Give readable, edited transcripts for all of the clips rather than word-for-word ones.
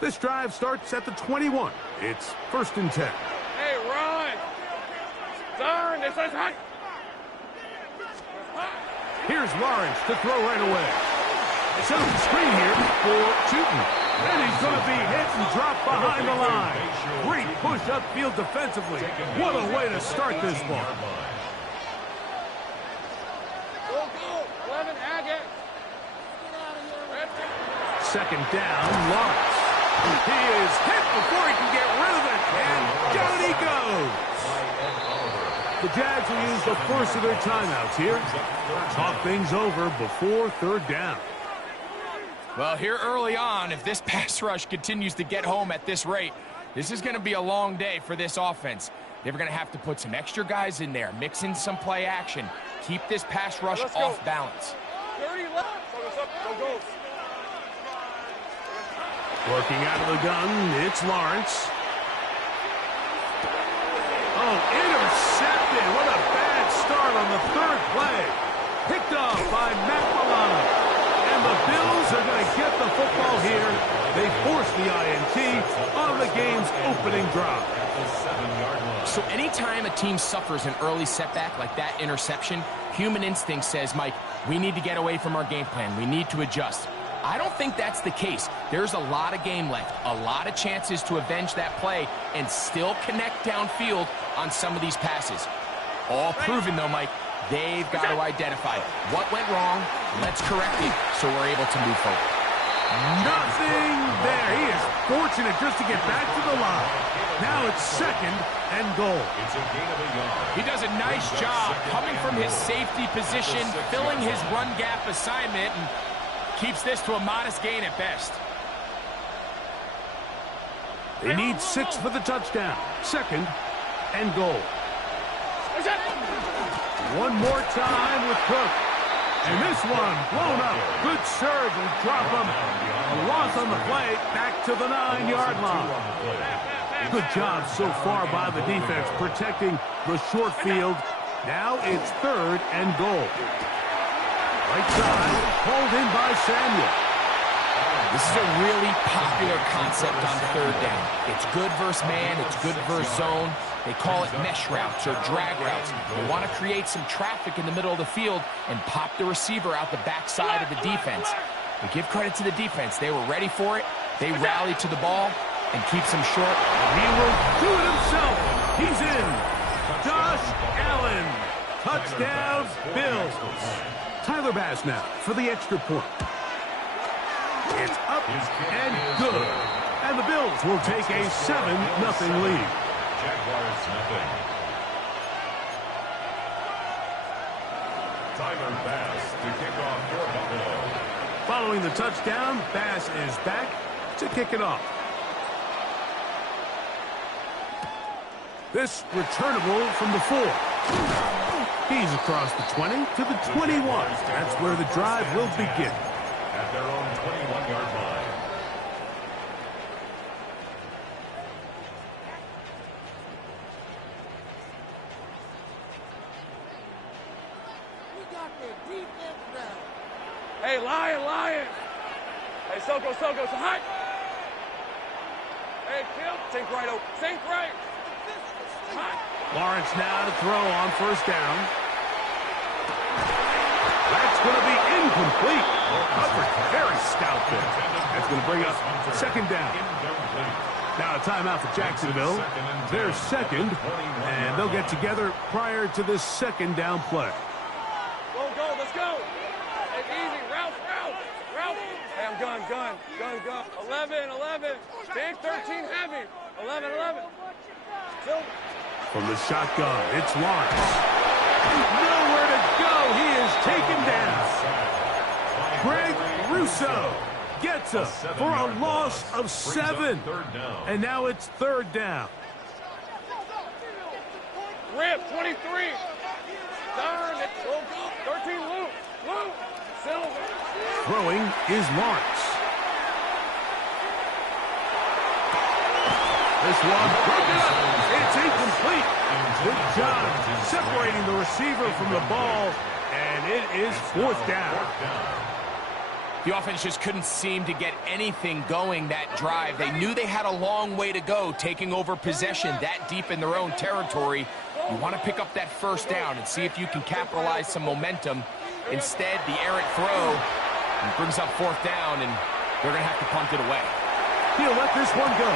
This drive starts at the 21. It's 1st and 10. Hey, run! Turn! This is hot! Here's Lawrence to throw right away. Set up the screen here for Tootin. And he's going to be hit and dropped behind the line. Great push upfield defensively. What a way to start this ball. Go, go! 11, Agate! 2nd down, Lawrence. He is hit before he can get rid of it, and down he goes. The Jags will use the first of their timeouts here. Talk things over before 3rd down. Well, here early on, if this pass rush continues to get home at this rate, this is going to be a long day for this offense. They're going to have to put some extra guys in there, mix in some play action, keep this pass rush off balance. 30 left! Focus up, go, go! Working out of the gun, it's Lawrence. Oh, intercepted. What a bad start on the 3rd play. Picked off by Matt Milano. And the Bills are going to get the football here. They force the INT on the game's opening drive. So anytime a team suffers an early setback like that interception, human instinct says, Mike, we need to get away from our game plan. We need to adjust. I don't think that's the case. There's a lot of game left, a lot of chances to avenge that play and still connect downfield on some of these passes. All proven, though, Mike, they've got to identify what went wrong, let's correct it so we're able to move forward. Nothing there. He is fortunate just to get back to the line. Now it's 2nd and goal. He does a nice job coming from his safety position, filling his run gap assignment, and keeps this to a modest gain at best. They need 6 for the touchdown. 2nd and goal. One more time with Cook. And this one blown up. Good surge will drop him. A loss on the play back to the 9-yard line. Good job so far by the defense protecting the short field. Now it's 3rd and goal. Right side, pulled in by Samuel. This is a really popular concept on 3rd down. It's good versus man, it's good versus zone. They call it mesh routes or drag routes. They want to create some traffic in the middle of the field and pop the receiver out the backside of the defense. We give credit to the defense. They were ready for it. They rallied to the ball and keeps him short. He will do it himself. He's in. Josh Allen. Touchdown, Bills. Tyler Bass now for the extra point. It's up and good. And the Bills will take a 7-0 lead. Jaguars nothing. Tyler Bass to kick off for Buffalo. Following the touchdown, Bass is back to kick it off. This returnable from the 4. He's across the 20 to the 21. That's where the drive will begin. At their own 21-yard line. Hey, Lion! Hey, Soko, so hot! Hey, Kill, sink right over, sink right! Hot! Lawrence now to throw on 1st down. That's going to be incomplete. Covered very stout there. That's going to bring up 2nd down. Now a timeout for Jacksonville. They're 2nd, and they'll get together prior to this 2nd down play. Go, let's go! Take it easy, Ralph! Hey, I'm gun. 11, big 13 heavy, 11. From the shotgun, it's Lawrence. Nowhere to go. He is taken down. Greg Russo gets him for a loss of 7. And now it's 3rd down. Rip, 23. Darn it. Go. 13, Lou. Throwing is Lawrence. This one broken up. It's incomplete. Good job separating the receiver from the ball, and it is fourth down. The offense just couldn't seem to get anything going that drive. They knew they had a long way to go, taking over possession that deep in their own territory. You want to pick up that first down and see if you can capitalize some momentum. Instead, the errant throw brings up fourth down, and they're going to have to punt it away. He'll let this one go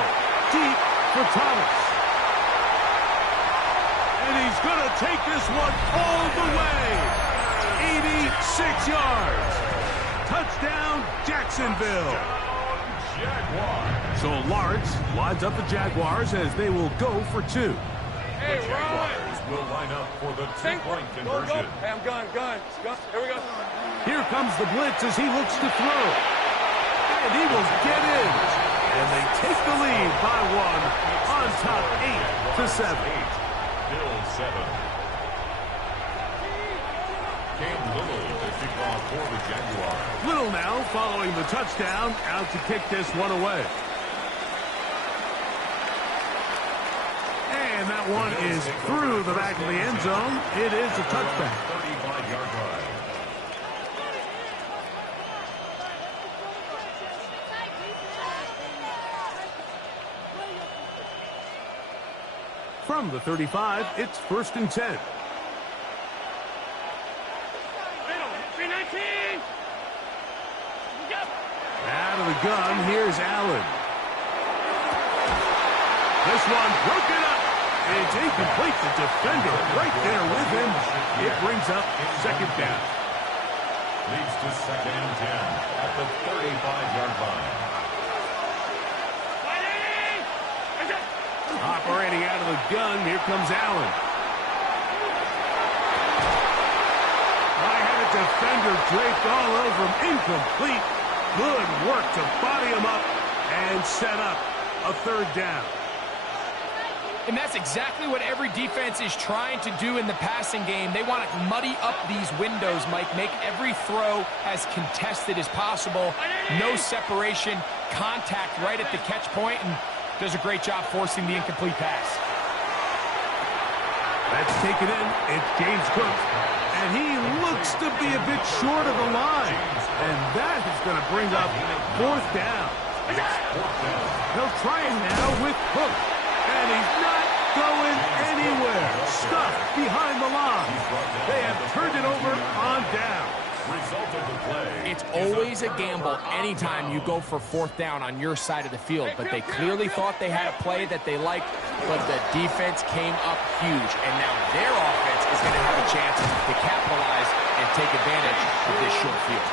deep for Thomas. And he's going to take this one all the way. 86 yards. Touchdown, Jacksonville. So Lawrence lines up the Jaguars as they will go for two. The Jaguars will line up for the two-point conversion. Hey, I'm gun. Here we go. Here comes the blitz as he looks to throw. And he will get in. And they take the lead by one on top 8-7. Bills 7. Cam Little to kick off for the Jaguars. Little now following the touchdown, out to kick this one away. And that one is through the back of the end zone. It is a touchback. 35-yard line. From the 35, it's 1st and 10. Out of the gun, here's Allen. This one broken up. It's incomplete. The defender right there with him. It brings up second down. Leads to 2nd and 10 at the 35-yard line. Operating out of the gun, here comes Allen. I had a defender draped all over him. Incomplete. Good work to body him up and set up a third down. And that's exactly what every defense is trying to do in the passing game. They want to muddy up these windows, Mike, make every throw as contested as possible. No separation, contact right at the catch point, and does a great job forcing the incomplete pass. That's taken in. It's James Cook. And he looks to be a bit short of the line. And that is going to bring up fourth down. They'll try it now with Cook. And he's not going anywhere. Stuffed behind the line. They have turned it over on down. Result of the play. It's always a gamble anytime you go for fourth down on your side of the field. But they clearly thought they had a play that they liked, but the defense came up huge. And now their offense is going to have a chance to capitalize and take advantage of this short field.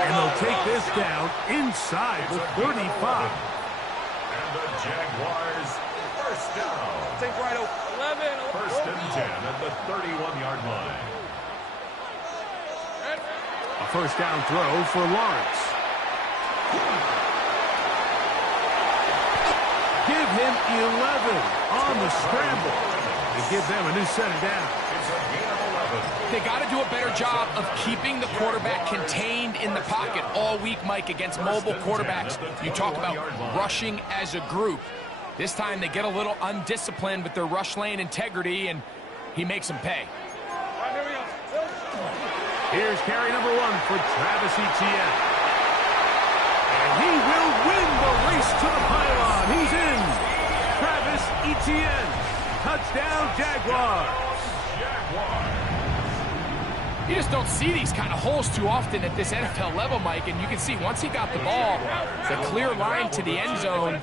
And they'll take this down inside the 35. And the Jaguars first down. Take right over. 11. 1st and 10 at the 31-yard line. A first down throw for Lawrence. Give him 11 on the scramble to give them a new set of downs. It's a gain of 11. They got to do a better job of keeping the quarterback contained in the pocket all week, Mike, against mobile quarterbacks. You talk about rushing as a group. This time they get a little undisciplined with their rush lane integrity, and he makes them pay. Here's carry number 1 for Travis Etienne. And he will win the race to the pylon. He's in. Travis Etienne. Touchdown, Jaguars. You just don't see these kind of holes too often at this NFL level, Mike, and you can see once he got the ball, the clear line to the end zone,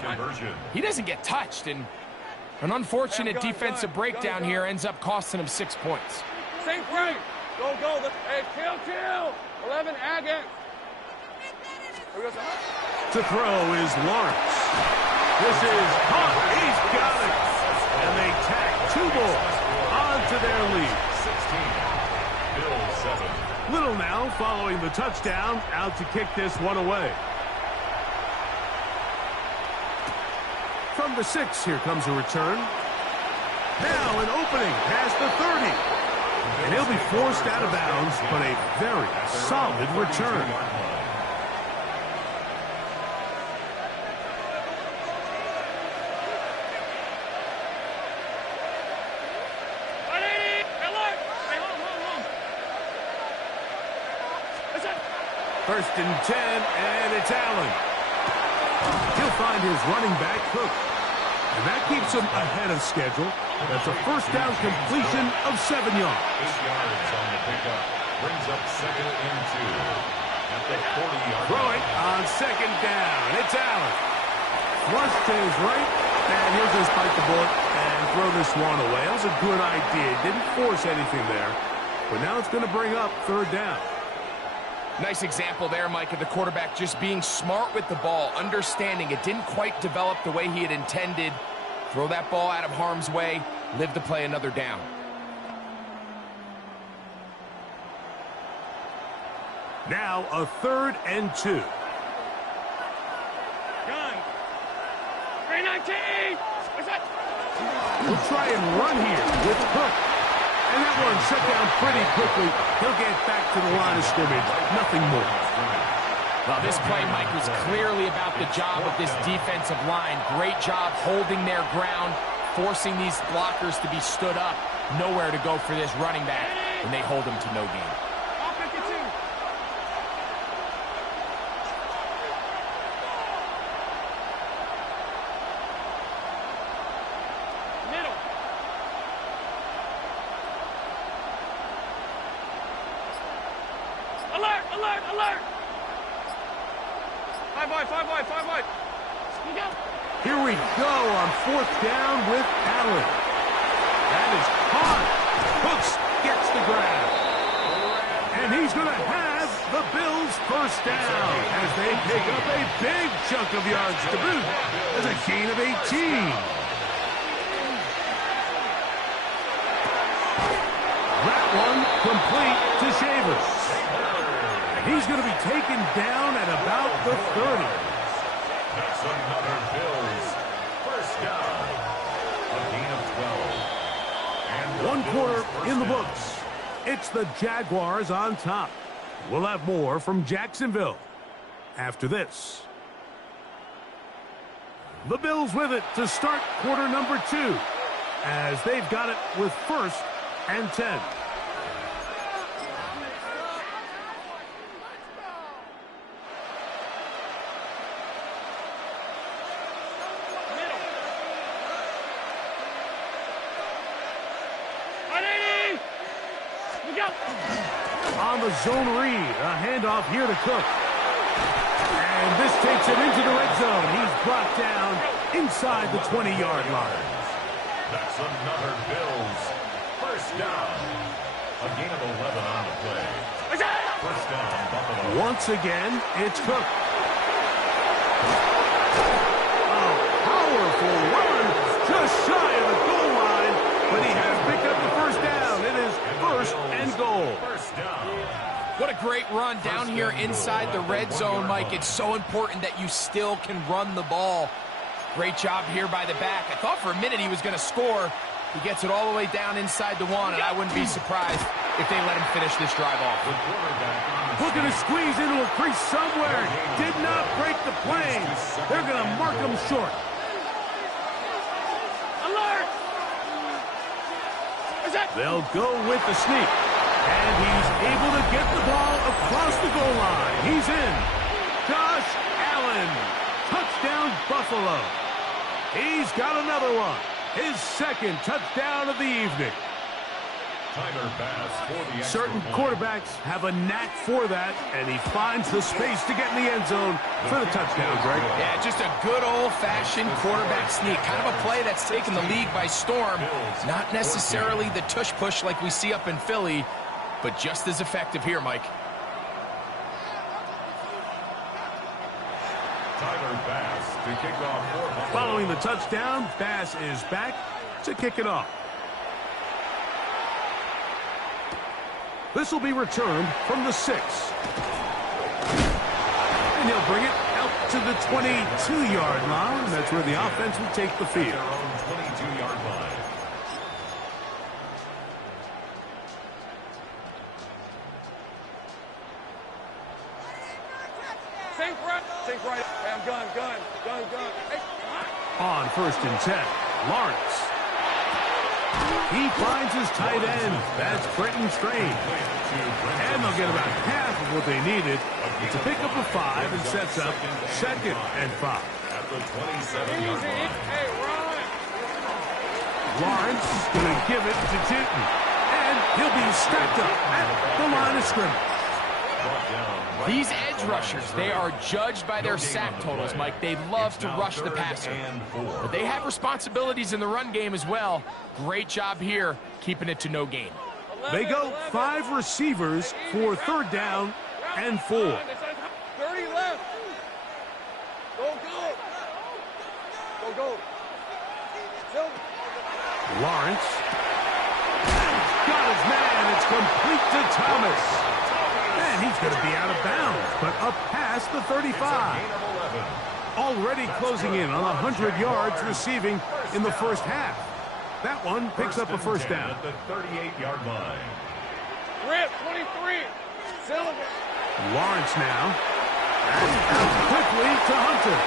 he doesn't get touched, and an unfortunate defensive breakdown here ends up costing him 6 points. Same play. Go. Hey, kill. 11, again. To throw is Lawrence. This is caught. He's got it. And they tack 2 more onto their lead. 16. Bills 7. Little now following the touchdown, out to kick this one away. From the 6, here comes a return. Now an opening past the 30. And he'll be forced out of bounds, but a very solid return. First and 10, and it's Allen. He'll find his running back, Cook. And that keeps him ahead of schedule. That's a first down completion of 7 yards. 8 yards on the pickup. Brings up second and 2. At the 40-yard line. Throw it on second down. It's Allen. Flush to his right, and he'll just bite the bullet and throw this one away. That was a good idea. Didn't force anything there. But now it's going to bring up third down. Nice example there, Mike, of the quarterback just being smart with the ball, understanding it didn't quite develop the way he had intended. Throw that ball out of harm's way, live to play another down. Now a 3rd and 2. Gun. 319. What's that? We'll try and run here with Cook. And that one shut down pretty quickly. He'll get back to the line of scrimmage. Nothing more. Well, this play, Mike, was clearly about the job of this defensive line. Great job holding their ground, forcing these blockers to be stood up. Nowhere to go for this running back, and they hold him to no gain. Alert! Alert! 5 wide. Speak up. Here we go on 4th down with Allen. That is caught. Hooks gets the grab. And he's going to have the Bills first down as they pick up a big chunk of yards to boot. As a gain of 18. That one complete to Shavers. He's going to be taken down at about the 30. That's another Bills first down. A gain of 12. And 1 quarter in the books. It's the Jaguars on top. We'll have more from Jacksonville after this. The Bills with it to start quarter number 2 as they've got it with 1st and 10. On the zone read, a handoff here to Cook. And this takes him into the red zone. He's brought down inside the 20-yard line. That's another Bills first down. A gain of 11 on the play. First down, Buffalo. Once again, it's Cook. A powerful run just shy of the goal line, but he has picked up the first down. It is 1st and goal. First down. What a great run down here inside the red zone, Mike. It's so important that you still can run the ball. Great job here by the back. I thought for a minute he was going to score. He gets it all the way down inside the 1, and I wouldn't be surprised if they let him finish this drive off. Looking to squeeze into a crease somewhere. Did not break the plane. They're going to mark him short. Alert! They'll go with the sneak. And he's able to get the ball across the goal line. He's in. Josh Allen. Touchdown, Buffalo. He's got another one. His 2nd touchdown of the evening. Tyler Bass for the Certain quarterbacks have a knack for that, and he finds the space to get in the end zone for the touchdown, Greg. Yeah, just a good old-fashioned quarterback sneak. Kind of a play that's taken the league by storm. Not necessarily the tush-push like we see up in Philly, but just as effective here, Mike. Tyler Bass to kick off for Buffalo. Following the touchdown, Bass is back to kick it off. This will be returned from the 6. And he'll bring it out to the 22-yard line. That's where the offense will take the field. Their own 22-yard line. right. Hey, I'm gun. Hey, On 1st and 10, Lawrence. He finds his tight end. That's Britton Strain. And they'll get about half of what they needed. It's a pickup of 5 and sets up 2nd and 5. At the 27-yard line. hey, run. Lawrence is going to give it to Tinton. And he'll be stacked up at the line of scrimmage. These edge rushers, they are judged by their sack totals, Mike. They love to rush the passer. But they have responsibilities in the run game as well. Great job here, keeping it to no gain. They go 5 receivers for 3rd down and 4. 30 left. Go. Lawrence. Got his man. It's complete to Thomas. And he's going to be out of bounds, but up past the 35. Already closing in on 100 yards receiving in the first half. That one picks up a 1st down. At the 38-yard line. Rip, 23. Silver. Lawrence now. And out quickly to Hunter.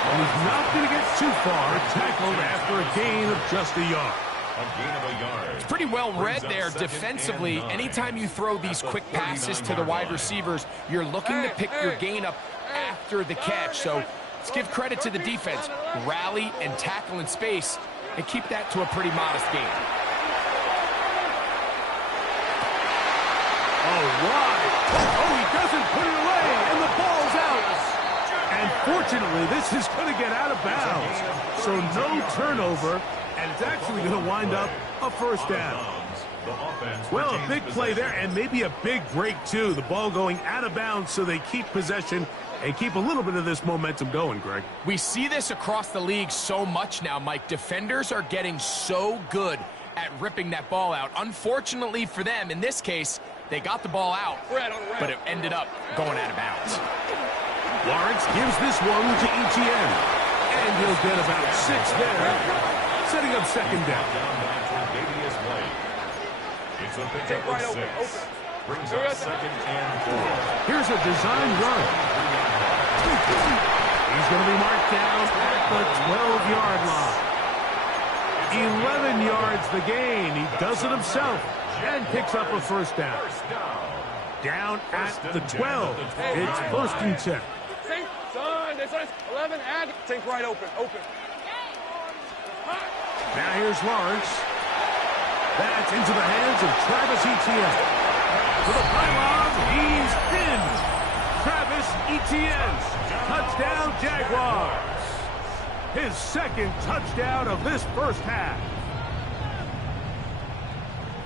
And he's not going to get too far, tackled after a gain of just a yard. A gain of a yard. It's pretty well read there defensively. Anytime you throw these quick passes to the wide receivers, you're looking to pick your gain up after the catch. So let's give credit to the defense. Rally and tackle in space and keep that to a pretty modest gain. Oh, wide. Oh, he doesn't put it away, and the ball's out. And fortunately, this is going to get out of bounds. So no turnover, and it's actually going to wind up a 1st down. Well, a big play there, and maybe a big break, too. The ball going out of bounds, so they keep possession and keep a little bit of this momentum going, Greg. We see this across the league so much now, Mike. Defenders are getting so good at ripping that ball out. Unfortunately for them, in this case, they got the ball out, but it ended up going out of bounds. Lawrence gives this one to Etienne, and he'll get about 6 there, setting up 2nd down. It's a pickup of 6. Brings up 2nd and 4. Here's a design run. He's going to be marked down at the 12-yard line. 11 yards the gain. He does it himself and picks up a 1st down. Down at the 12. It's 1st and 10. Sink, son. This is 11. Add. Sink right open. Now here's Lawrence. That's into the hands of Travis Etienne. To the pylon, he's in. Travis Etienne. Touchdown, Jaguars. His 2nd touchdown of this first half.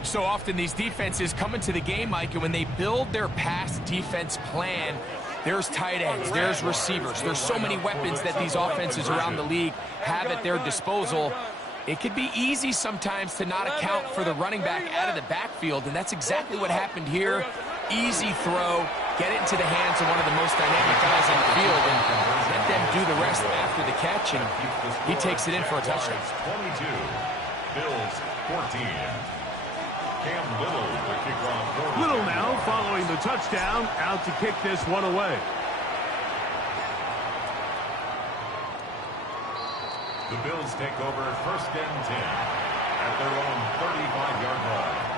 So often these defenses come into the game, Mike, and when they build their pass defense plan, there's tight ends, there's receivers, there's so many weapons that these offenses around the league have at their disposal. It could be easy sometimes to not account for the running back out of the backfield, and that's exactly what happened here. Easy throw, get it into the hands of one of the most dynamic guys on the field, and let them do the rest after the catch, and he takes it in for a touchdown. 22, Bills 14. Cam Little, the kickoff. Little now following the touchdown, out to kick this one away. The Bills take over 1st and 10 at their own 35-yard line.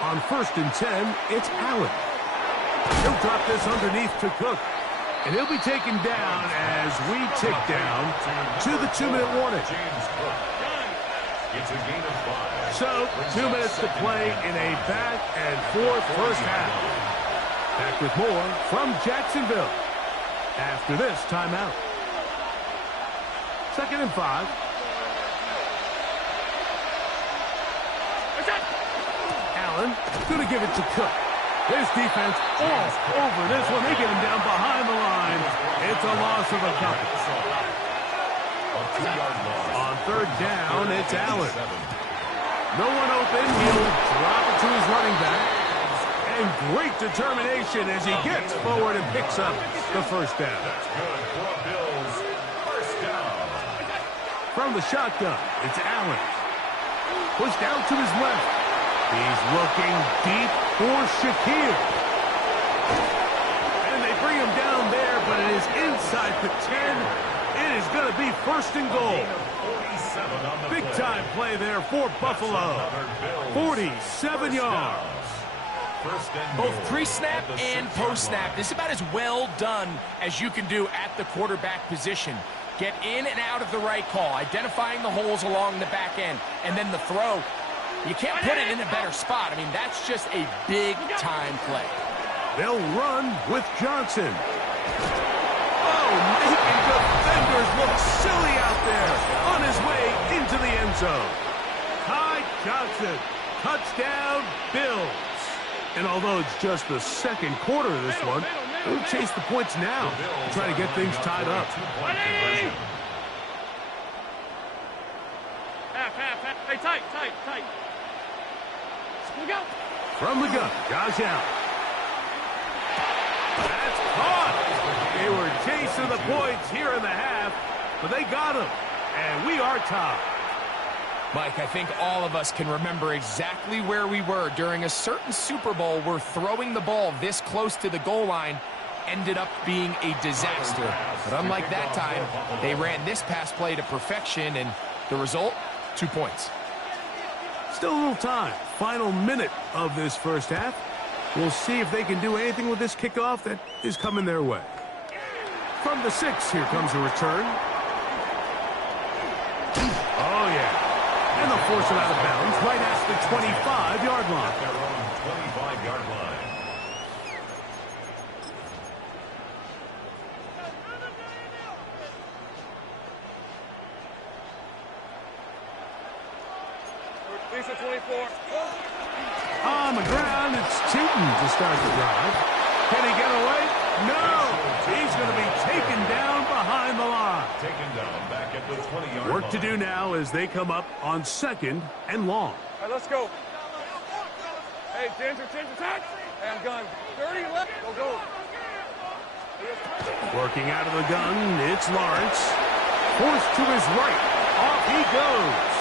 On 1st and 10, it's Allen. He'll drop this underneath to Cook. And he'll be taken down as we tick down to the 2-minute warning. It's a gain of 5. So, 2 minutes to play in a back-and-forth first half. Back with more from Jacksonville after this timeout. 2nd and 5. Allen going to give it to Cook. This defense all over this one. They get him down behind the line. It's a loss of a couple. On 3rd down, it's Allen. No one open. He'll drop it to his running back. And great determination as he gets forward and picks up the 1st down. That's good for Bills. 1st down. From the shotgun, it's Allen. Pushed out to his left. He's looking deep for Shakir. And they bring him down there, but it is inside the 10. It is going to be first and goal. Big-time play there for Buffalo. 47 yards. Both pre-snap and post-snap. This is about as well done as you can do at the quarterback position. Get in and out of the right call, identifying the holes along the back end, and then the throw. You can't put it in a better spot. I mean, that's just a big-time play. They'll run with Johnson. Oh, making defenders look silly out there on his way into the end zone. Ty Johnson, touchdown, Bills. And although it's just the second quarter of this one, we'll chase the points now and try to get things tied up. Hey, tight. Here we go. From the gun, Josh Allen. That's caught. They were chasing the points here in the half, but they got them. And we are tied. Mike, I think all of us can remember exactly where we were during a certain Super Bowl where throwing the ball this close to the goal line ended up being a disaster. But unlike that time, they ran this pass play to perfection, and the result, 2 points. Still a little time. Final minute of this first half. We'll see if they can do anything with this kickoff that is coming their way. From the 6, here comes a return. Oh, yeah. And they'll force it out of bounds right at the 25-yard line. Their own 25-yard line. Lisa 24. On the ground, it's Tootin to start the drive. Can he get away? No! He's going to be taken down behind the line. Taken down back at the 20-yard line. Work to do now as they come up on 2nd and long. All right, let's go. Hey, Ginger, tack. And gun. 30 left. Go. Working out of the gun, it's Lawrence. Forced to his right. Off he goes.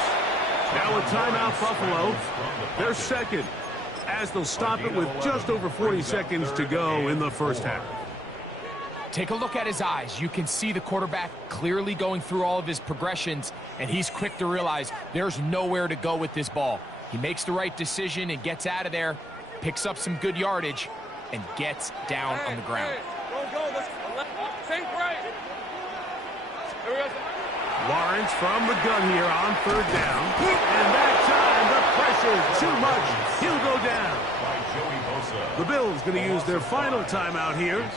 Now a timeout, Buffalo. They're second, as they'll stop it with just over 40 seconds to go in the first half. Take a look at his eyes. You can see the quarterback clearly going through all of his progressions, and he's quick to realize there's nowhere to go with this ball. He makes the right decision and gets out of there, picks up some good yardage, and gets down on the ground. Go. Let's think right. Here we go. Lawrence from the gun here on 3rd down. And that time, the pressure's too much. He'll go down. The Bills going to use their final timeout here.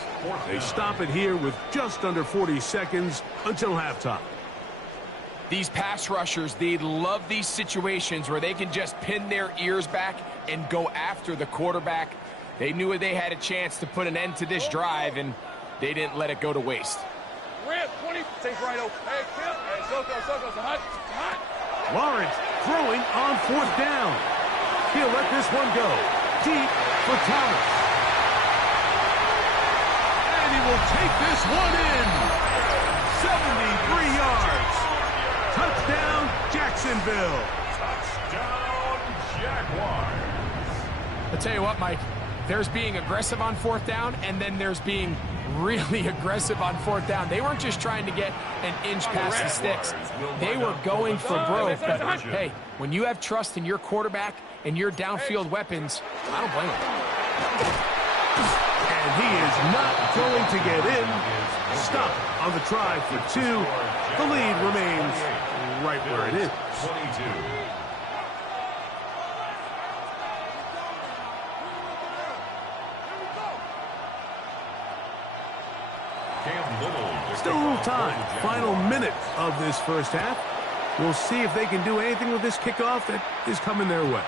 They stop it here with just under 40 seconds until halftime. These pass rushers, they love these situations where they can just pin their ears back and go after the quarterback. They knew they had a chance to put an end to this drive, and they didn't let it go to waste. Rip, 20. Take right over. Hey, Kip. Hey, Soko. Hot. Lawrence throwing on 4th down. He'll let this one go. Deep for Thomas. And he will take this one in. 73 yards. Touchdown, Jacksonville. Touchdown, Jaguars. I'll tell you what, Mike, there's being aggressive on 4th down, and then there's being really aggressive on 4th down. They weren't just trying to get an inch past the sticks. They were going for broke. But, hey, when you have trust in your quarterback and your downfield weapons, I don't blame him. And he is not going to get in. Stop on the try for 2. The lead remains right where it is. 22. Still a little time. Final minute of this first half. We'll see if they can do anything with this kickoff that is coming their way.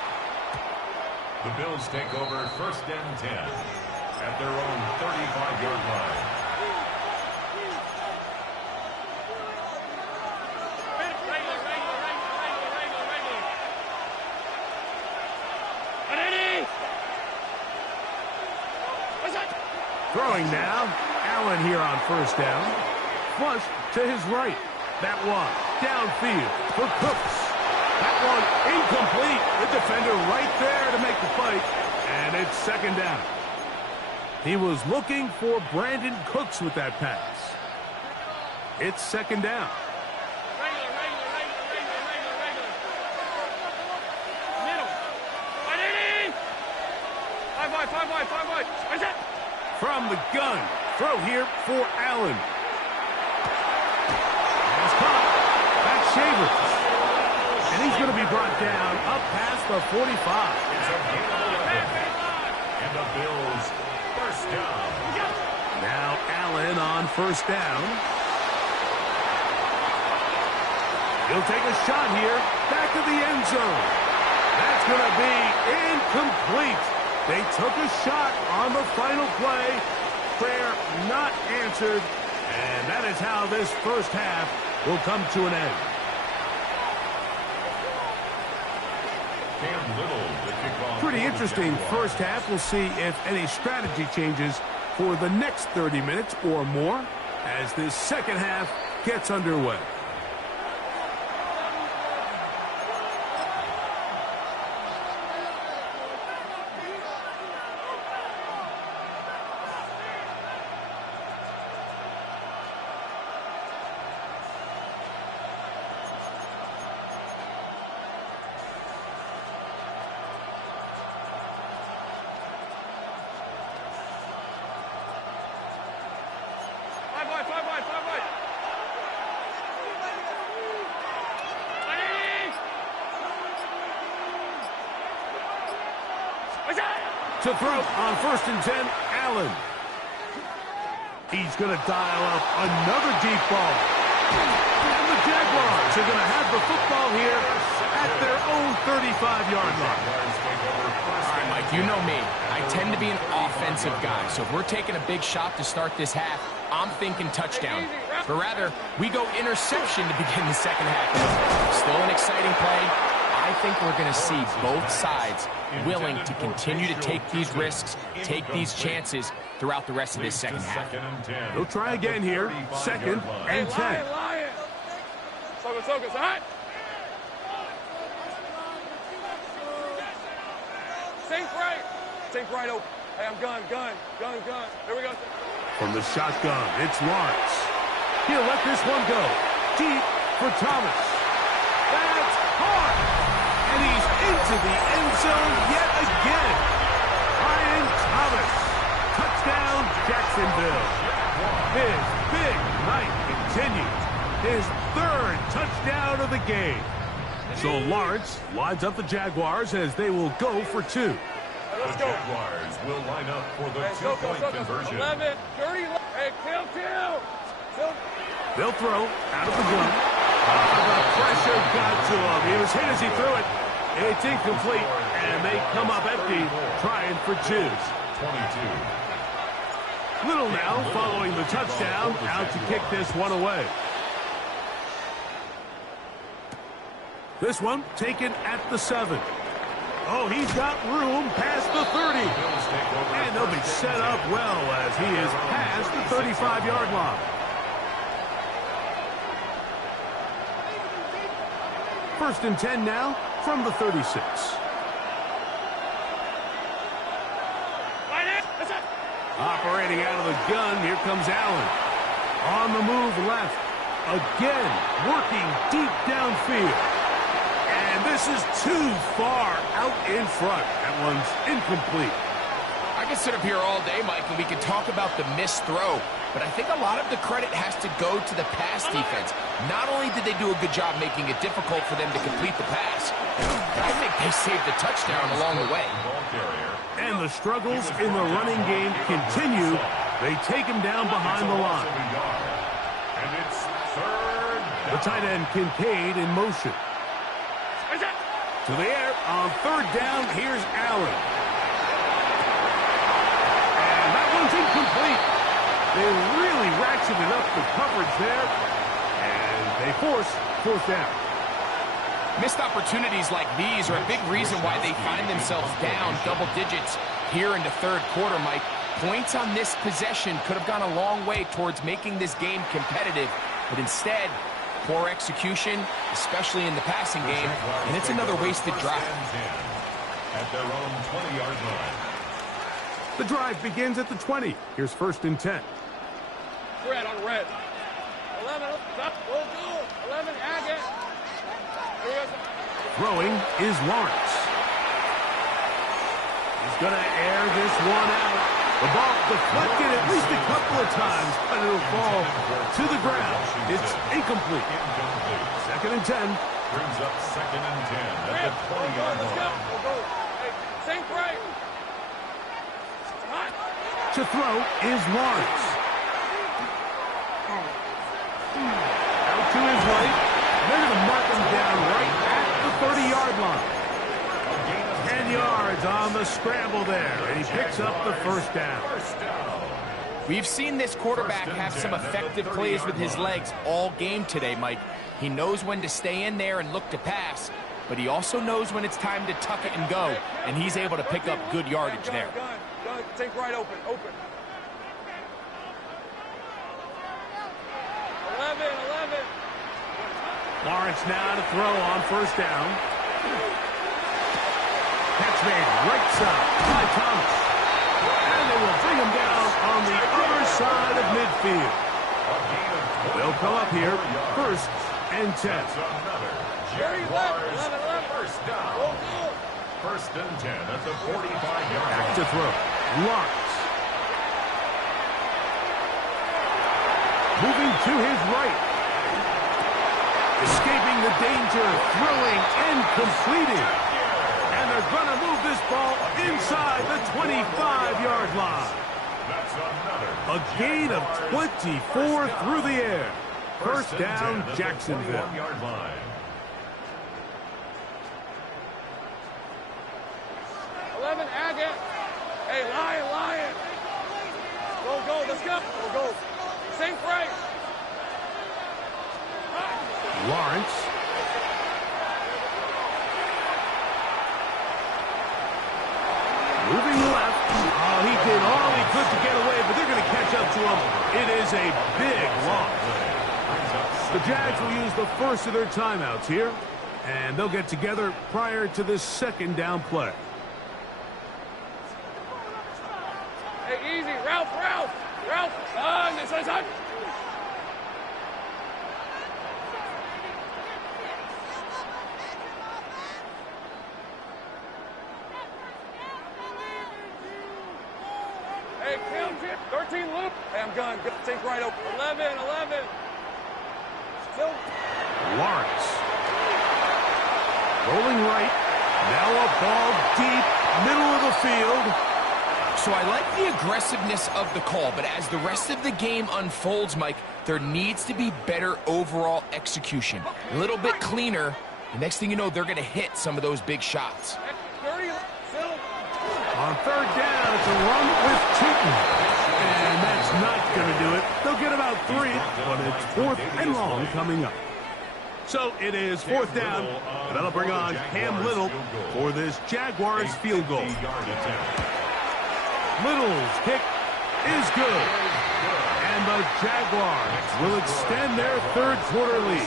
The Bills take over 1st and 10 at their own 35-yard line. Throwing now. Allen here on 1st down. Flush to his right. That one. downfield for Cooks. That one incomplete. The defender right there to make the fight, and it's second down. He was looking for Brandon Cooks with that pass. It's second down. Five wide. From the gun, throw here for Allen. It's caught. That's Shavers. And he's going to be brought down up past the 45. And the Bills first down. Now Allen on first down. He'll take a shot here. Back to the end zone. That's going to be incomplete. They took a shot on the final play. Prayer not answered. And that is how this first half will come to an end. Pretty interesting first half. We'll see if any strategy changes for the next 30 minutes or more as this second half gets underway. Five wide. To throw on 1st and 10, Allen. He's going to dial up another deep ball. And the Jaguars are going to have the football here at their own 35-yard line. All right, Mike, you know me. I tend to be an offensive guy, so if we're taking a big shot to start this half, I'm thinking touchdown. But rather, we go interception to begin the second half. Still an exciting play. I think we're going to see both sides willing to continue to take these risks, take these chances throughout the rest of this second half. They'll try again here. 2nd and 10. Focus, all right? Sink right open. Hey, I'm gun. Here we go. From the shotgun, it's Lawrence. He'll let this one go. Deep for Thomas. That's hard. And he's into the end zone yet again. Brian Thomas. Touchdown, Jacksonville. His big night continues. His 3rd touchdown of the game. So Lawrence lines up the Jaguars as they will go for 2. The Jaguars will line up for the 2-point conversion. 11, dirty. Hey, kill. They'll throw out of the gun. The pressure got to him. He was hit as he threw it. It's incomplete, and they come up empty, trying for 2. 22. Little now following the touchdown, out to kick this one away. This one taken at the 7. Oh, he's got room past the 30. And they'll be set up well as he is past the 35-yard line. First and 10 now from the 36. Operating out of the gun, here comes Allen. On the move left. Again, working deep downfield. And this is too far out in front. That one's incomplete. I could sit up here all day, Mike, and we could talk about the missed throw, but I think a lot of the credit has to go to the pass defense. Not only did they do a good job making it difficult for them to complete the pass, I think they saved the touchdown along the way. And the struggles in the running game continue. They take him down behind the line. And it's 3rd down. The tight end Kincaid in motion. To the air on 3rd down, here's Allen. And that one's incomplete. They really ratcheted up the coverage there, and they force 4th down. Missed opportunities like these are a big reason why they find themselves down double digits here in the 3rd quarter, Mike. Points on this possession could have gone a long way towards making this game competitive, but instead, Poor execution, especially in the passing game, and it's another wasted drive. At their own 20-yard line. The drive begins at the 20. Here's 1st and 10. Red on red. 11, up, go, 11, Agate. Throwing is Lawrence. He's going to air this one out. The ball deflected at least a couple of times, but it'll fall to the ground. It's incomplete. 2nd and 10. Brings up 2nd and 10 at the 20-yard line. Let's go. Hey, same right. To throw is Lawrence. Out to his right. They're going to mark him down right at the 30-yard line. 10 yards on the scramble there, and he picks up the 1st down. We've seen this quarterback have some effective plays with his legs all game today, Mike. He knows when to stay in there and look to pass, but he also knows when it's time to tuck it and go, and he's able to pick up good yardage there. Gun, take right open. 11. Lawrence now to throw on 1st down. Catch made right side by Thomas. And they will bring him down on the other side of midfield. They'll come up here, 1st and 10. Jerry left, 11. 1st down. 1st and 10 at the 45-yard line. Back to throw. Lawrence. Moving to his right. Escaping the danger, throwing and completing. And they're going to move this ball inside the 25-yard line. A gain of 24 through the air. 1st down, Jacksonville. 11, Agate. Hey, Lion. Go, let's go. Same right. Lawrence. Moving left. Oh, he did all he could to get away, but they're going to catch up to him. It is a big loss. The Jags will use the 1st of their timeouts here, and they'll get together prior to this 2nd down play. Hey, easy, Ralph. This is on. Hey, count it. 13 loop. Hey, I'm gone. Take right open. 11. Still. Lawrence. Rolling right. Now a ball deep, middle of the field. So I like the aggressiveness of the call, but as the rest of the game unfolds, Mike, there needs to be better overall execution. A little bit cleaner. The next thing you know, they're going to hit some of those big shots. 30, still. On 3rd down, it's a run with Tootin. And that's not going to do it. They'll get about 3, but it's 4th and long coming up. So it is 4th down, and that'll bring on Cam Little for this Jaguars field goal. Little's kick is good. And the Jaguars will extend their 3rd quarter lead.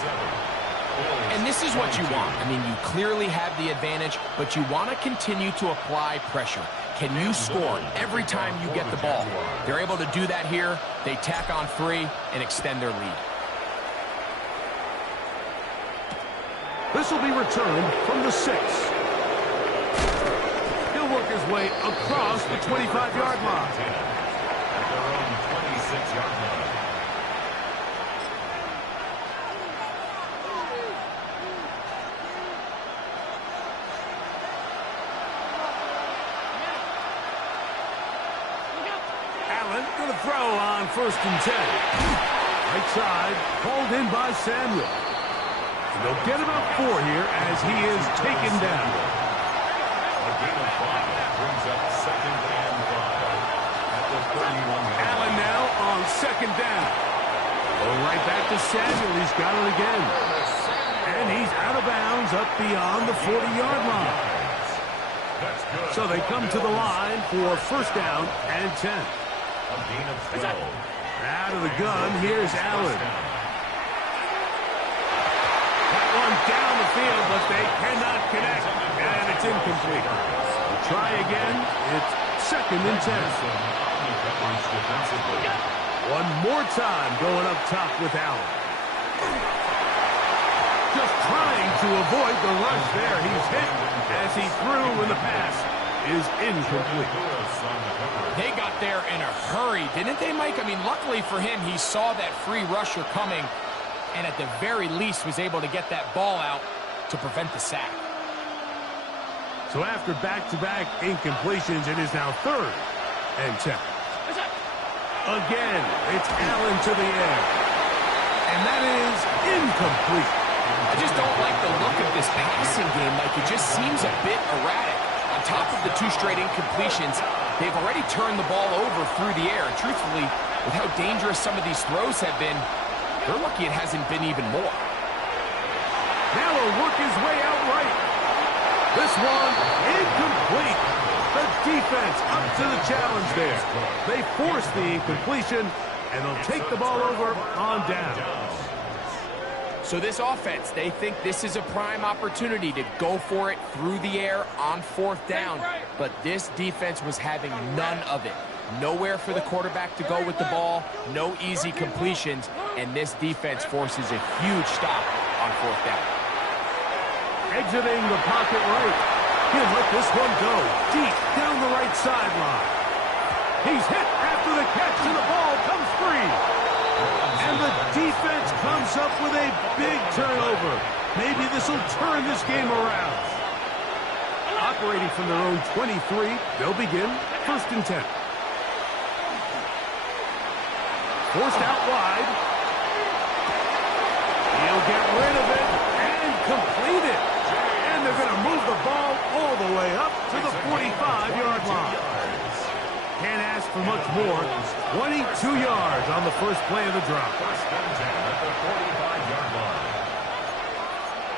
And this is what you want. I mean, you clearly have the advantage, but you want to continue to apply pressure. Can you score every time you get the ball? They're able to do that here. They tack on 3 and extend their lead. This will be returned from the 6. He'll work his way across the 25-yard line. At their own 26-yard line. Allen going to throw on 1st and 10. Right side, called in by Samuel. And they'll get about 4 here as he is taken down. A gain of 5 brings up 2nd and 5 at the 31. Allen now on 2nd down. Going right back to Samuel. He's got it again. And he's out of bounds up beyond the 40-yard line. So they come to the line for 1st down and 10. A gain of 12. Out of the gun, here's Allen. down the field, but they cannot connect. And it's incomplete. Try again. It's 2nd and 10. One more time going up top with Allen. Just trying to avoid the rush there. He's hit as he threw, and the pass is incomplete. They got there in a hurry, didn't they, Mike? I mean, luckily for him, he saw that free rusher coming, and at the very least was able to get that ball out to prevent the sack. So after back-to-back incompletions, it is now 3rd and 10. Again, it's Allen to the air. And that is incomplete. I just don't like the look of this passing game, Mike. It just seems a bit erratic. On top of the 2 straight incompletions, they've already turned the ball over through the air. And truthfully, with how dangerous some of these throws have been, they're lucky it hasn't been even more. Now he'll work his way out right. This one, incomplete. The defense up to the challenge there. They force the incompletion, and they'll take the ball over on down. So this offense, they think this is a prime opportunity to go for it through the air on 4th down. But this defense was having none of it. Nowhere for the quarterback to go with the ball, no easy completions, and this defense forces a huge stop on 4th down. Exiting the pocket right. He'll let this one go deep down the right sideline. He's hit after the catch, and the ball comes free. And the defense comes up with a big turnover. Maybe this will turn this game around. Operating from their own 23, they'll begin 1st and 10. Forced out wide. He'll get rid of it and complete it. And they're going to move the ball all the way up to the 45-yard line. Can't ask for much more. 22 yards on the first play of the drive. 1st and 10 at the 45-yard line.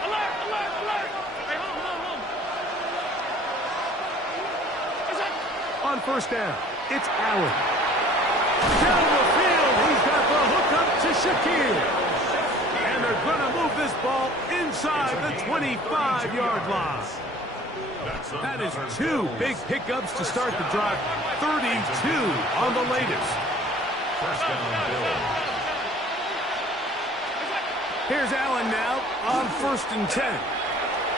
Alert, alert, alert. Hey, hold. On 1st down, it's Allen. Down the field, he's got the hook up to Shakir. And they're going to move this ball inside the 25-yard line. That is 2 big pickups to start the drive. 32 on the latest. 1st down, Bills. Here's Allen now on 1st and 10.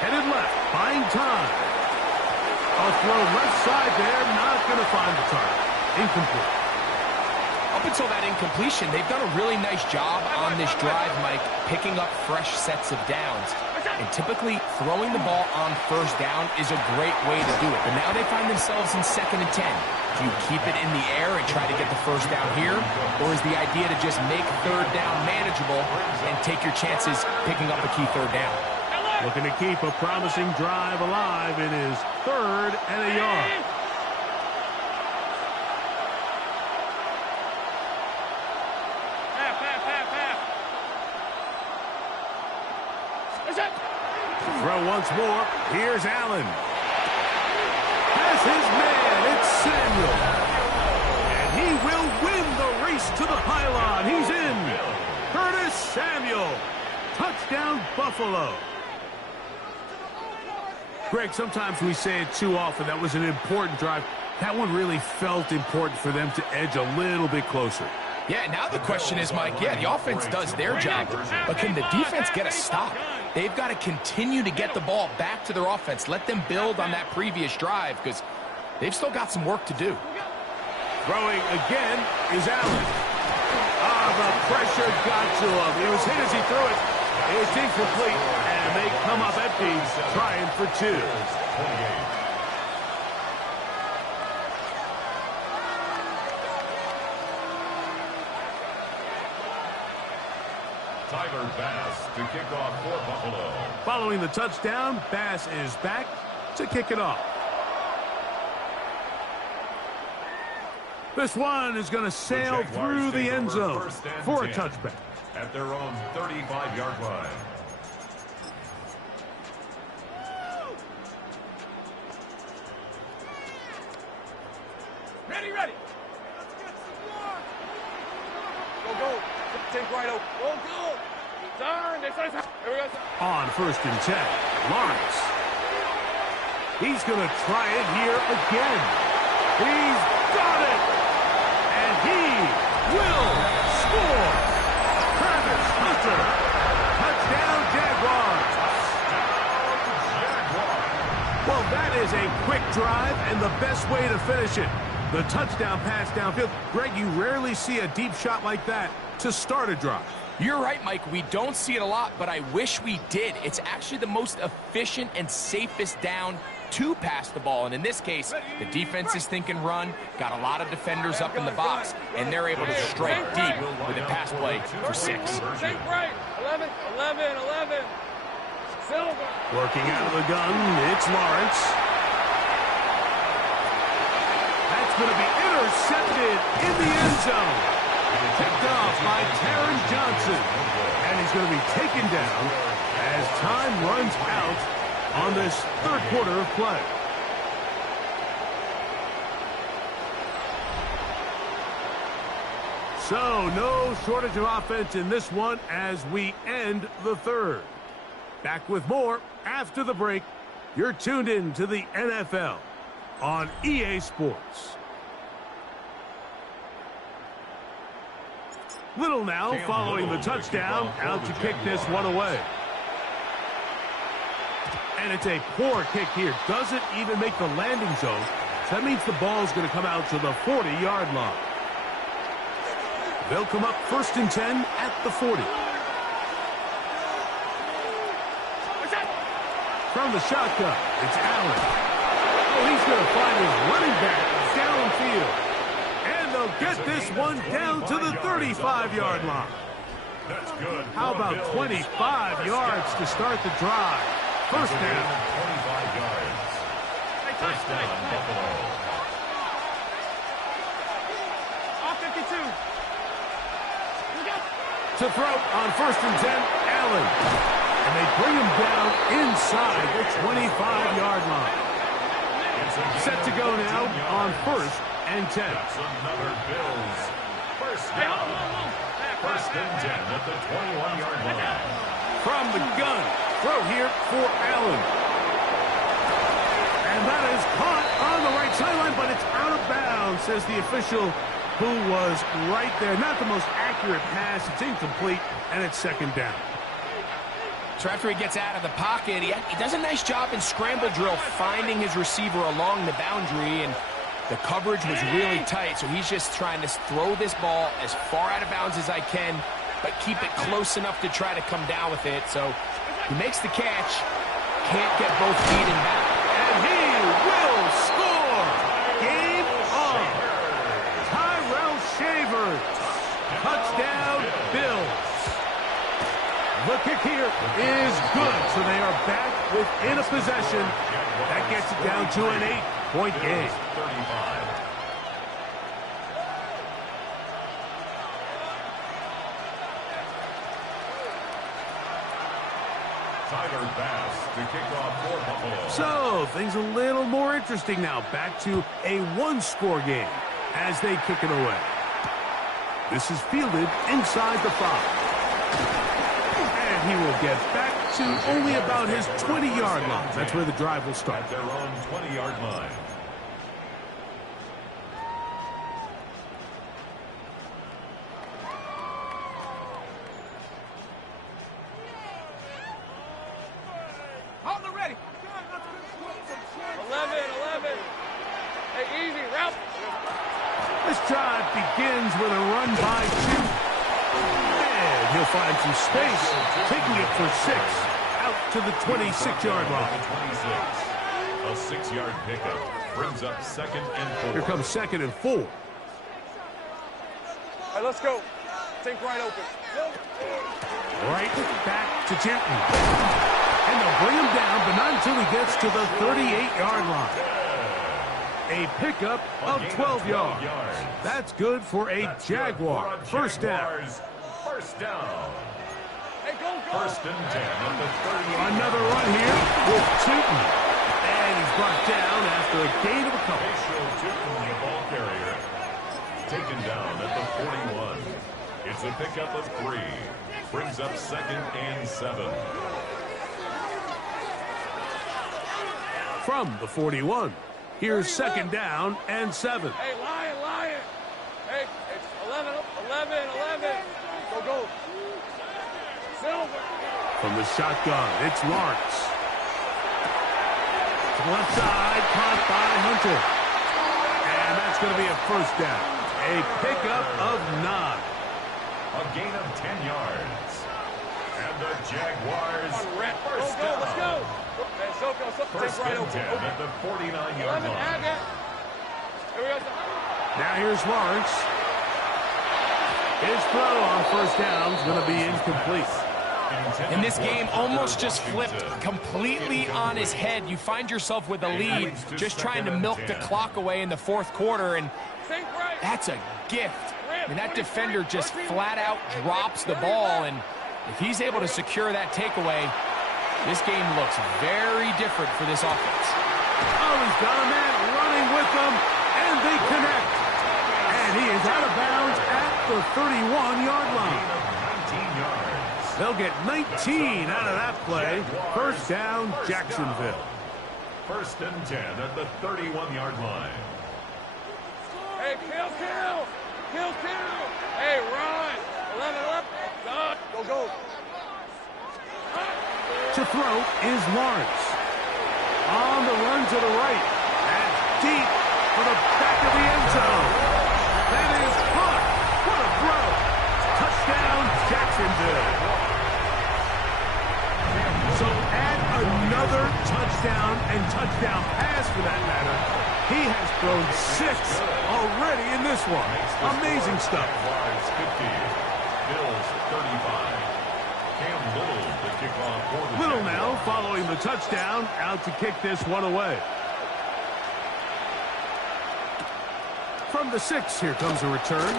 Headed left, buying time. A throw left side there, not going to find the target. Incomplete. Up until that incompletion, they've done a really nice job on this drive, Mike, picking up fresh sets of downs. And typically, throwing the ball on 1st down is a great way to do it. But now they find themselves in 2nd and 10. Do you keep it in the air and try to get the 1st down here? Or is the idea to just make 3rd down manageable and take your chances picking up a key 3rd down? Looking to keep a promising drive alive. It is 3rd and a yard. Throw once more. Here's Allen. Has his man. It's Samuel. And he will win the race to the pylon. He's in. Curtis Samuel. Touchdown, Buffalo. Greg, sometimes we say it too often. That was an important drive. That one really felt important for them to edge a little bit closer. Yeah, now the question is, Mike, the offense does their job, but can the defense get a stop? They've got to continue to get the ball back to their offense. Let them build on that previous drive because they've still got some work to do. Throwing again is Allen. The pressure got to him. He was hit as he threw it. It's incomplete, and they come up empty, trying for 2. Tyler Bass to kick off for Buffalo. Following the touchdown, Bass is back to kick it off. This one is going to sail through the end zone for a touchback. At their own 35-yard line. Ready. Go. Take right over. Go. Turn. Here we go. On 1st and 10, Lawrence. He's going to try it here again. He's got it. And he will score. Travis Hunter. Touchdown, Jaguars. Well, that is a quick drive and the best way to finish it. The touchdown pass downfield. Greg, you rarely see a deep shot like that to start a drive. You're right, Mike. We don't see it a lot, but I wish we did. It's actually the most efficient and safest down to pass the ball. And in this case, the defense is thinking run, got a lot of defenders up in the box, and they're able to strike deep with a pass play for 6. Take right. 11. Silver. Working out of the gun, it's Lawrence. That's going to be intercepted in the end zone. Picked off by Taron Johnson. And he's going to be taken down as time runs out on this 3rd quarter of play. So, no shortage of offense in this one as we end the 3rd. Back with more after the break. You're tuned in to the NFL on EA Sports. Little now following the touchdown, out to kick this one away. And it's a poor kick here. Doesn't even make the landing zone. So that means the ball's going to come out to the 40-yard line. They'll come up 1st and 10 at the 40. From the shotgun, it's Allen. Oh, he's going to find his running back downfield. And they'll get this one down to the 35-yard line. That's good. How about 25 yards to start the drive? 1st down. 25 yards. 1st down, Buffalo. Off 52. To throw on 1st and 10, Allen. And they bring him down inside the 25-yard line. Set to go now on 1st and 10. That's another Bills. 1st down. 1st and 10 at the 21-yard line. From the gun, throw here for Allen. And that is caught on the right sideline, but it's out of bounds, says the official who was right there. Not the most accurate pass. It's incomplete, and it's 2nd down. So after he gets out of the pocket, he does a nice job in scramble drill finding his receiver along the boundary, and the coverage was really tight, so he's just trying to throw this ball as far out of bounds as I can, but keep it close enough to try to come down with it. So he makes the catch, can't get both feet in back. And he will score! Game on! Tyrell Shavers! Touchdown, Bills! The kick here is good, so they are back within a possession. That gets it down to an 8-point game. 35. Tyler Bass to kick off for Buffalo. So, things a little more interesting now. Back to a one-score game as they kick it away. This is fielded inside the 5. He will get back to only about his 20-yard line. That's where the drive will start. At their own 20-yard line. Hold it ready. 11. Hey, easy, route. This drive begins with a run by 2. He'll find some space, taking it for 6, out to the 26-yard line. 26. A 6-yard pickup brings up 2nd and 4. Here comes 2nd and 4. All right, let's go. Think right open. Right back to Tipton. And they'll bring him down, but not until he gets to the 38-yard line. A pickup of 12 yards. That's good for a Jaguar. 1st down. 1st down. Hey, go. 1st and 10 at the 38. Another run here with Tipton. And he's brought down after a gain of a couple. Tipton, the ball carrier, taken down at the 41. It's a pickup of 3. Brings up 2nd and 7. From the 41, here's 2nd down and 7. Hey, Lion. Hey, it's 11. Go. Silver. From the shotgun, it's Lawrence. To the left side, caught by Hunter. And that's going to be a 1st down. A pickup of 9. A gain of 10 yards. And the Jaguars Let's go. Hey, Soko, first right and over. 10 at the 49-yard line. Here we go. Now here's Lawrence. His throw on 1st down is going to be incomplete. And this game almost just flipped completely on his head. You find yourself with a lead, just trying to milk the clock away in the 4th quarter, and that's a gift. I mean, that defender just flat out drops the ball, and if he's able to secure that takeaway, this game looks very different for this offense. Oh, he's got a man running with them, and they connect. And he is out of bounds at the 31-yard line. 19 yards. They'll get 19 out of that play. 1st down, Jacksonville. 1st and 10 at the 31-yard line. Hey, kill. Hey, run. 11 up. Go. To throw is Lawrence. On the run to the right. And deep for the back of the end zone. That is caught. What a throw. Touchdown, Jacksonville. So add another touchdown and touchdown pass for that matter. He has thrown 6 already in this one. Amazing stuff. Jaguars 50. Bills 35. Cam Little, the kickoff for the Little Jaguars. now following the touchdown, out to kick this one away. From the 6, here comes a return.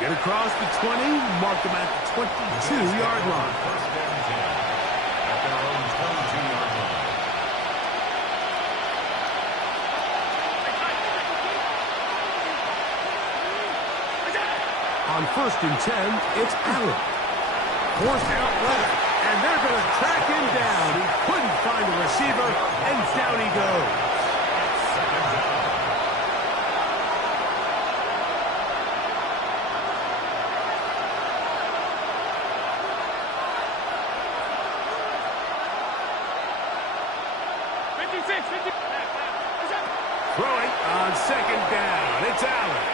Get across the 20, mark them at the 22-yard line. 1st and 10 at their own 22-yard line. On 1st and 10, it's Allen. Forced out left, and they're going to track him down. He couldn't find the receiver, and down he goes. 2nd down. Throwing on 2nd down, it's Allen.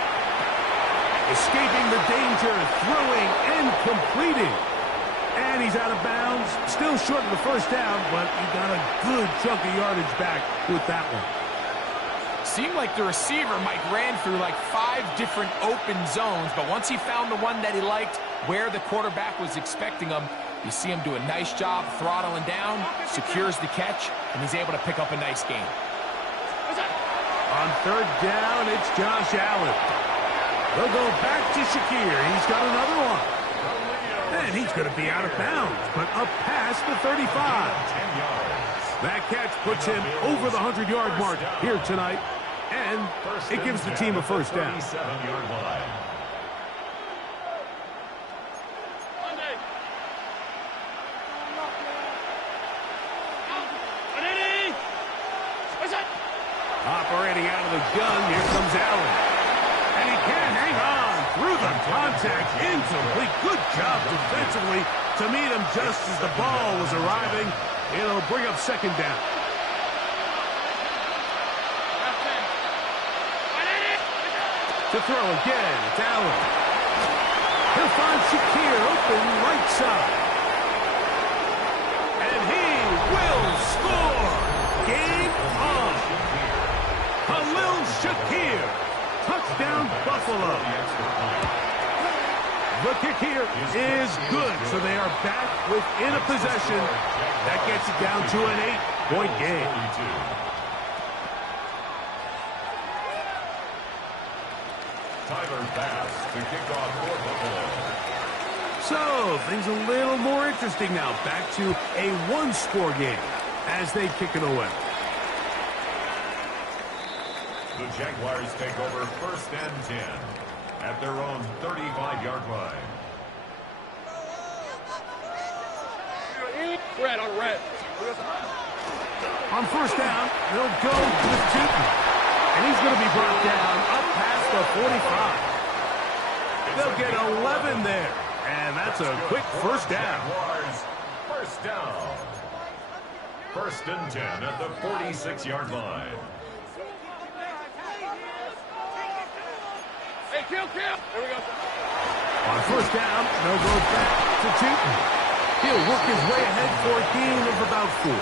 Escaping the danger, throwing and completing. And he's out of bounds. Still short of the 1st down, but he got a good chunk of yardage back with that one. Seemed like the receiver, Mike, ran through like 5 different open zones, but once he found the one that he liked, where the quarterback was expecting him, you see him do a nice job throttling down, secures the catch, and he's able to pick up a nice gain. On 3rd down, it's Josh Allen. They'll go back to Shakir. He's got another one. And he's going to be out of bounds, but up past the 35. 10 yards. That catch puts him over the 100-yard mark here tonight, and it gives the team a 1st down. 37-yard line. Operating out of the gun, here comes Allen. And he can't hang on through the contact. Incomplete. Good job defensively to meet him just as the ball was arriving. It'll bring up 2nd down. To throw again, it's Allen. He'll find Shakir open right side. And he will score. Game on. Khalil Shakir. Touchdown, Buffalo. The kick here is good, so they are back within a possession. That gets it down to an 8-point game. Tyler Bass to kick off for Buffalo. So, things a little more interesting now. Back to a one-score game as they kick it away. The Jaguars take over 1st and 10. at their own 35-yard line. Red on red. On first down, they'll go with Tootin. And he's going to be brought down up past the 45. They'll get 11 there. And that's a quick first down. First down. First and 10 at the 46-yard line. Hey, kill. There we go. On first down, they'll go back to Tootin. He'll work his way ahead for a gain of about 4.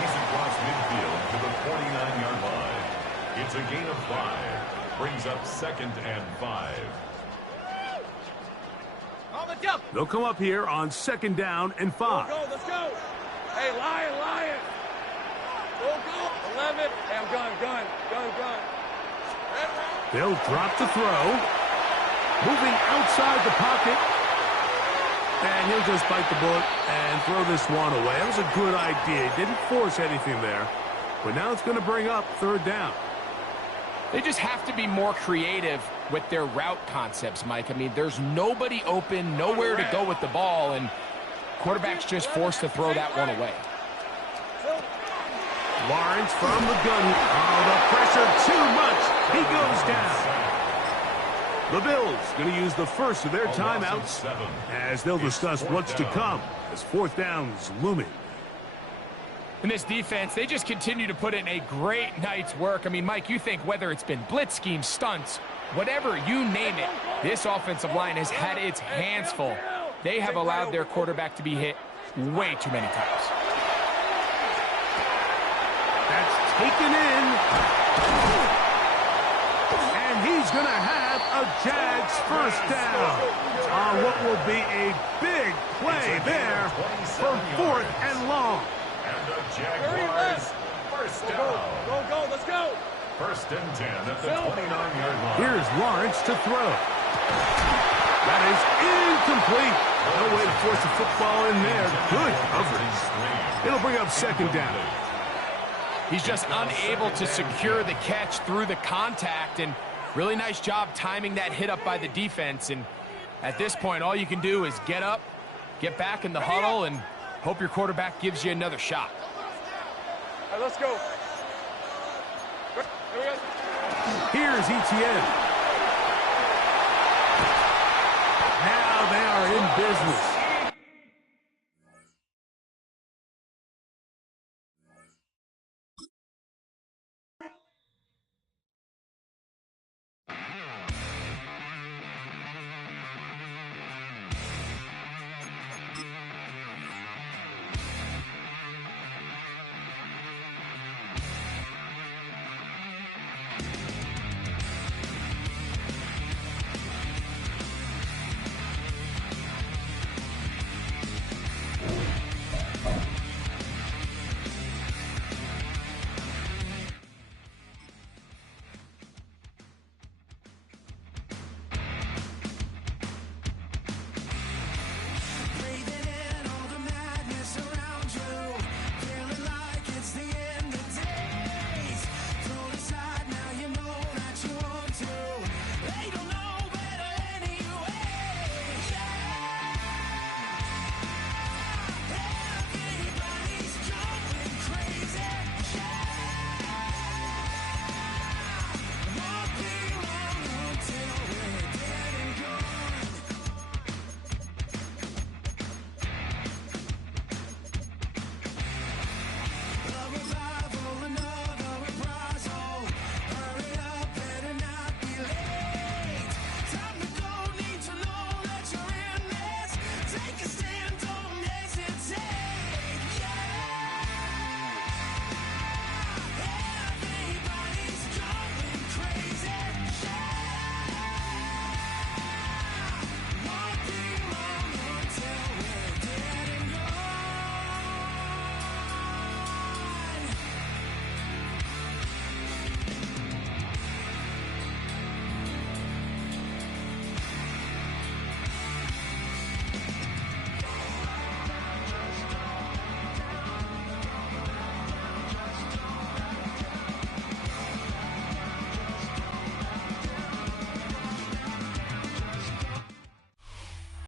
He's across midfield to the 49-yard line. It's a gain of 5. Brings up 2nd and 5. They'll come up here on 2nd down and 5. Let's go. Hey, Lion. Go. 11. Hey, I'm gun. They'll drop to throw. Moving outside the pocket. And he'll just bite the bullet and throw this one away. That was a good idea. He didn't force anything there. But now it's going to bring up 3rd down. They just have to be more creative with their route concepts, Mike. I mean, there's nobody open, nowhere to go with the ball, and quarterback's just forced to throw that one away. Lawrence from the gun. Oh, the pressure too much. He goes down. The Bills going to use the first of their timeouts as they'll discuss what's to come as 4th down's looming. In this defense, they just continue to put in a great night's work. I mean, Mike, you think whether it's been blitz schemes, stunts, whatever, you name it, this offensive line has had its hands full. They have allowed their quarterback to be hit way too many times. That's taken in. And he's going to have a Jags first down on what will be a big play there for 4th and long. And the Jaguars first down. Go. Let's go. 1st and 10 at the 29-yard line. Here's Lawrence to throw. That is incomplete. No way to force the football in there. Good coverage. It'll bring up 2nd down. He's just unable to secure the catch through the contact, and really nice job timing that hit up by the defense. And at this point, all you can do is get up, get back in the huddle, and hope your quarterback gives you another shot. All right, let's go. Here we go. Here's Etienne. Now they are in business.